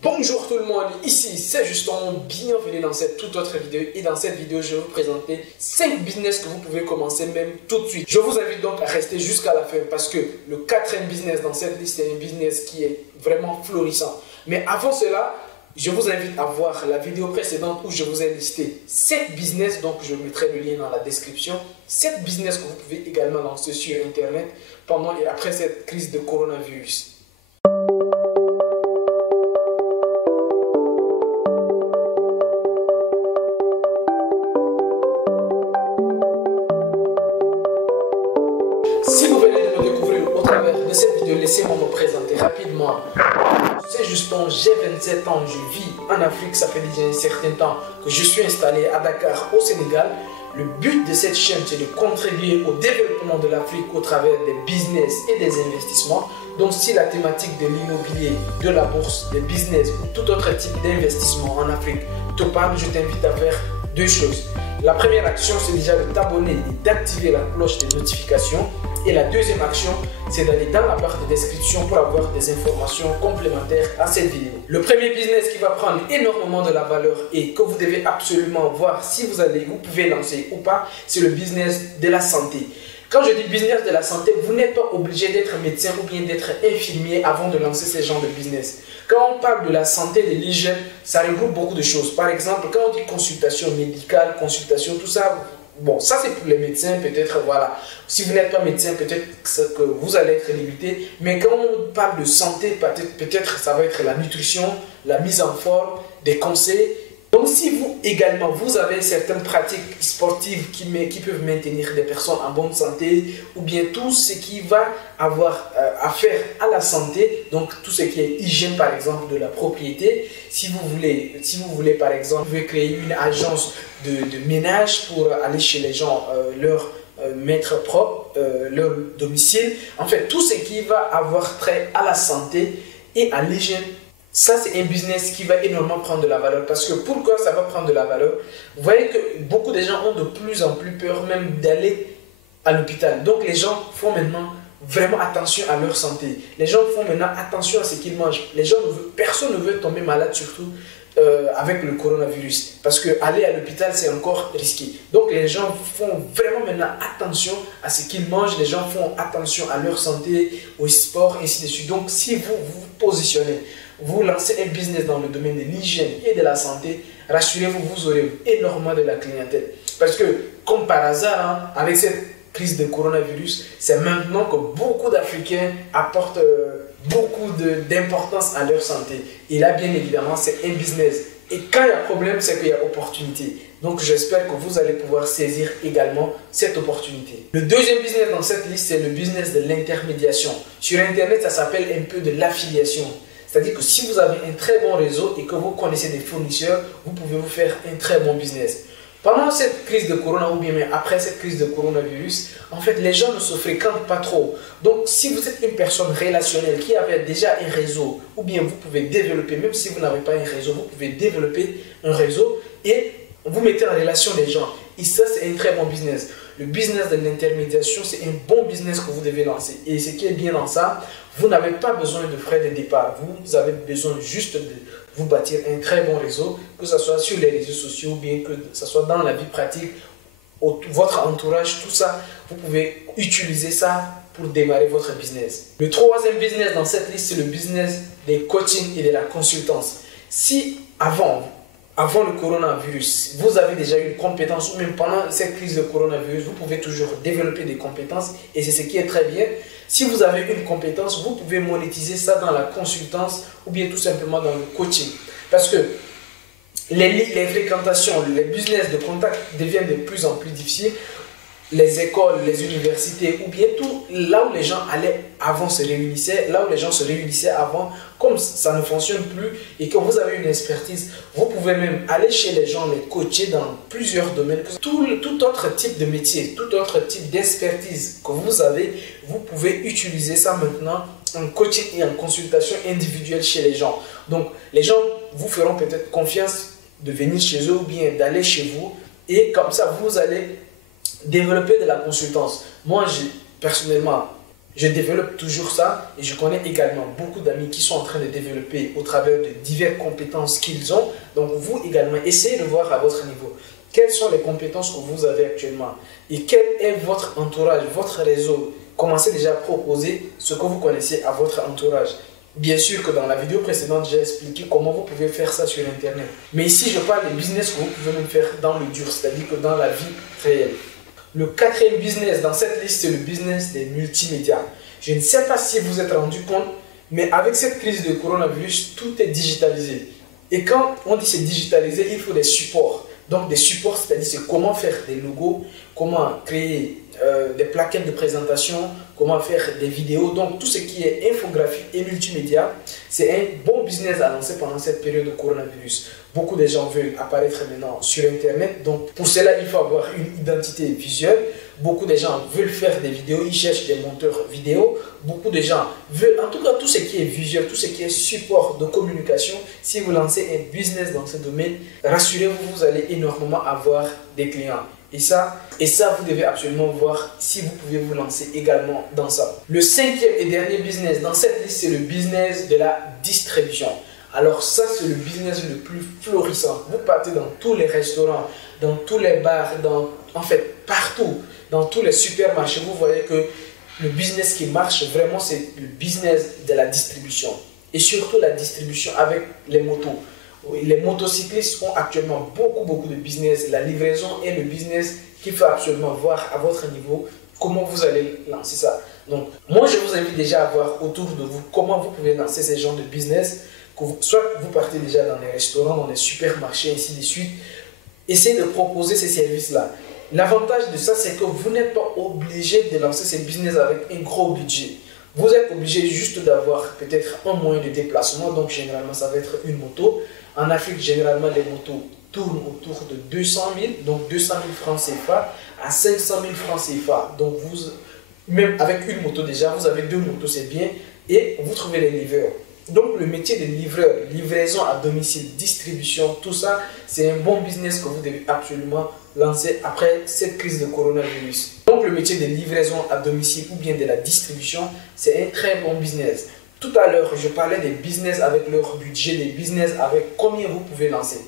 Bonjour tout le monde, ici c'est Justin, bienvenue dans cette toute autre vidéo et dans cette vidéo je vais vous présenter 5 business que vous pouvez commencer même tout de suite. Je vous invite donc à rester jusqu'à la fin parce que le quatrième business dans cette liste est un business qui est vraiment florissant. Mais avant cela, je vous invite à voir la vidéo précédente où je vous ai listé 7 business, donc je mettrai le lien dans la description. 7 business que vous pouvez également lancer sur internet pendant et après cette crise de coronavirus. Si vous venez de me découvrir au travers de cette vidéo, laissez-moi me présenter rapidement. C'est Justin, j'ai 27 ans, je vis en Afrique, ça fait déjà un certain temps que je suis installé à Dakar au Sénégal. Le but de cette chaîne, c'est de contribuer au développement de l'Afrique au travers des business et des investissements. Donc si la thématique de l'immobilier, de la bourse, des business ou tout autre type d'investissement en Afrique te parle, je t'invite à faire deux choses. La première action, c'est déjà de t'abonner et d'activer la cloche des notifications. Et la deuxième action, c'est d'aller dans la barre de description pour avoir des informations complémentaires à cette vidéo. Le premier business qui va prendre énormément de la valeur et que vous devez absolument voir si vous pouvez lancer ou pas, c'est le business de la santé. Quand je dis business de la santé, vous n'êtes pas obligé d'être médecin ou bien d'être infirmier avant de lancer ce genre de business. Quand on parle de la santé, de l'hygiène, ça regroupe beaucoup de choses. Par exemple, quand on dit consultation médicale, consultation, tout ça, bon, ça c'est pour les médecins, peut-être, voilà. Si vous n'êtes pas médecin, peut-être que vous allez être limité. Mais quand on parle de santé, peut-être ça va être la nutrition, la mise en forme, des conseils. Donc si vous également, vous avez certaines pratiques sportives qui peuvent maintenir des personnes en bonne santé, ou bien tout ce qui va avoir affaire à la santé, donc tout ce qui est hygiène par exemple de la propriété, si vous voulez par exemple, vous pouvez créer une agence de ménage pour aller chez les gens, leur mettre propre, leur domicile, en fait tout ce qui va avoir trait à la santé et à l'hygiène. Ça, c'est un business qui va énormément prendre de la valeur. Parce que pourquoi ça va prendre de la valeur? Vous voyez que beaucoup de gens ont de plus en plus peur même d'aller à l'hôpital. Donc, les gens font maintenant vraiment attention à leur santé. Les gens font maintenant attention à ce qu'ils mangent. Personne ne veut tomber malade, surtout avec le coronavirus. Parce qu'aller à l'hôpital, c'est encore risqué. Donc, les gens font vraiment maintenant attention à ce qu'ils mangent. Les gens font attention à leur santé, au sport, et ainsi de suite. Donc, si vous vous positionnez, vous lancez un business dans le domaine de l'hygiène et de la santé, rassurez-vous, vous aurez énormément de la clientèle. Parce que, comme par hasard, hein, avec cette crise de coronavirus, c'est maintenant que beaucoup d'Africains apportent beaucoup d'importance à leur santé. Et là, bien évidemment, c'est un business. Et quand il y a problème, c'est qu'il y a opportunité. Donc, j'espère que vous allez pouvoir saisir également cette opportunité. Le deuxième business dans cette liste, c'est le business de l'intermédiation. Sur Internet, ça s'appelle un peu de l'affiliation. C'est-à-dire que si vous avez un très bon réseau et que vous connaissez des fournisseurs, vous pouvez vous faire un très bon business. Pendant cette crise de corona ou bien après cette crise de coronavirus, en fait, les gens ne se fréquentent pas trop. Donc, si vous êtes une personne relationnelle qui avait déjà un réseau, ou bien vous pouvez développer, même si vous n'avez pas un réseau, vous pouvez développer un réseau et vous mettez en relation les gens. Et ça, c'est un très bon business. Le business de l'intermédiation, c'est un bon business que vous devez lancer. Et ce qui est bien dans ça, vous n'avez pas besoin de frais de départ. Vous avez besoin juste de vous bâtir un très bon réseau, que ce soit sur les réseaux sociaux ou bien que ce soit dans la vie pratique, votre entourage, tout ça, vous pouvez utiliser ça pour démarrer votre business. Le troisième business dans cette liste, c'est le business des coachings et de la consultance. Si avant le coronavirus, vous avez déjà une compétence ou même pendant cette crise de coronavirus, vous pouvez toujours développer des compétences et c'est ce qui est très bien. Si vous avez une compétence, vous pouvez monétiser ça dans la consultance ou bien tout simplement dans le coaching. Parce que les fréquentations, les business de contact deviennent de plus en plus difficiles. Les écoles, les universités ou bien tout là où les gens allaient avant se réunissaient, là où les gens se réunissaient avant, comme ça ne fonctionne plus et que vous avez une expertise, vous pouvez même aller chez les gens, les coacher dans plusieurs domaines. Tout autre type de métier, tout autre type d'expertise que vous avez, vous pouvez utiliser ça maintenant en coaching et en consultation individuelle chez les gens. Donc les gens vous feront peut-être confiance de venir chez eux ou bien d'aller chez vous et comme ça vous allez développer de la consultance. Moi, personnellement, Je développe toujours ça et je connais également beaucoup d'amis qui sont en train de développer au travers de diverses compétences qu'ils ont. Donc vous également, essayez de voir à votre niveau quelles sont les compétences que vous avez actuellement et quel est votre entourage, votre réseau. Commencez déjà à proposer ce que vous connaissez à votre entourage. Bien sûr que dans la vidéo précédente, j'ai expliqué comment vous pouvez faire ça sur Internet. Mais ici, je parle des business que vous pouvez même faire dans le dur, c'est-à-dire que dans la vie réelle. Le quatrième business dans cette liste, c'est le business des multimédias. Je ne sais pas si vous vous êtes rendu compte, mais avec cette crise de coronavirus, tout est digitalisé. Et quand on dit c'est digitalisé, il faut des supports. Donc des supports, c'est-à-dire c'est comment faire des logos, comment créer des plaquettes de présentation, comment faire des vidéos. Donc tout ce qui est infographie et multimédia, c'est un bon business à lancer pendant cette période de coronavirus. Beaucoup de gens veulent apparaître maintenant sur Internet. Donc pour cela, il faut avoir une identité visuelle. Beaucoup de gens veulent faire des vidéos, ils cherchent des monteurs vidéo. Beaucoup de gens veulent, en tout cas tout ce qui est visuel, tout ce qui est support de communication. Si vous lancez un business dans ce domaine, rassurez-vous, vous allez énormément avoir des clients. Et ça, vous devez absolument voir si vous pouvez vous lancer également dans ça. Le cinquième et dernier business dans cette liste, c'est le business de la distribution. Alors ça, c'est le business le plus florissant. Vous partez dans tous les restaurants, dans tous les bars, en fait partout, dans tous les supermarchés, vous voyez que le business qui marche vraiment, c'est le business de la distribution. Et surtout la distribution avec les motos. Les motocyclistes ont actuellement beaucoup de business. La livraison est le business qu'il faut absolument voir à votre niveau comment vous allez lancer ça. Donc, moi, je vous invite déjà à voir autour de vous comment vous pouvez lancer ces genres de business. Soit vous partez déjà dans les restaurants, dans les supermarchés, ainsi de suite. Essayez de proposer ces services-là. L'avantage de ça, c'est que vous n'êtes pas obligé de lancer ces business avec un gros budget. Vous êtes obligé juste d'avoir peut-être un moyen de déplacement. Donc, généralement, ça va être une moto. En Afrique, généralement, les motos tournent autour de 200 000, donc 200 000 francs CFA à 500 000 francs CFA. Donc, même avec une moto déjà, vous avez 2 motos, c'est bien, et vous trouvez les livreurs. Donc, le métier de livreur, livraison à domicile, distribution, tout ça, c'est un bon business que vous devez absolument lancer après cette crise de coronavirus. Donc, le métier de livraison à domicile ou bien de la distribution, c'est un très bon business. Tout à l'heure, je parlais des business avec leur budget, des business avec combien vous pouvez lancer.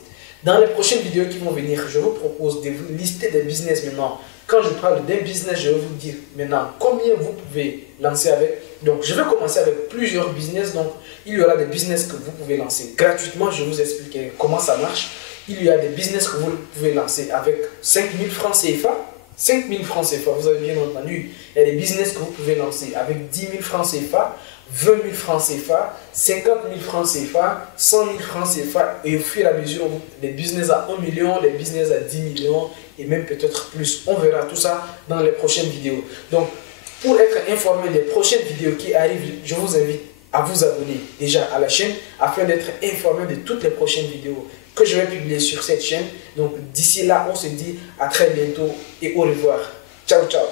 Dans les prochaines vidéos qui vont venir, je vous propose de vous lister des business maintenant. Quand je parle d'un business, je vais vous dire maintenant combien vous pouvez lancer avec. Donc, je vais commencer avec plusieurs business. Donc, il y aura des business que vous pouvez lancer gratuitement. Je vous expliquerai comment ça marche. Il y a des business que vous pouvez lancer avec 5 000 francs CFA. 5 000 francs CFA, vous avez bien entendu. Il y a des business que vous pouvez lancer avec 10 000 francs CFA, 20 000 francs CFA, 50 000 francs CFA, 100 000 francs CFA. Et au fur et à mesure, des business à 1 million, des business à 10 millions et même peut-être plus. On verra tout ça dans les prochaines vidéos. Donc, pour être informé des prochaines vidéos qui arrivent, je vous invite à vous abonner déjà à la chaîne afin d'être informé de toutes les prochaines vidéos que je vais publier sur cette chaîne. Donc d'ici là, on se dit à très bientôt et au revoir. Ciao, ciao.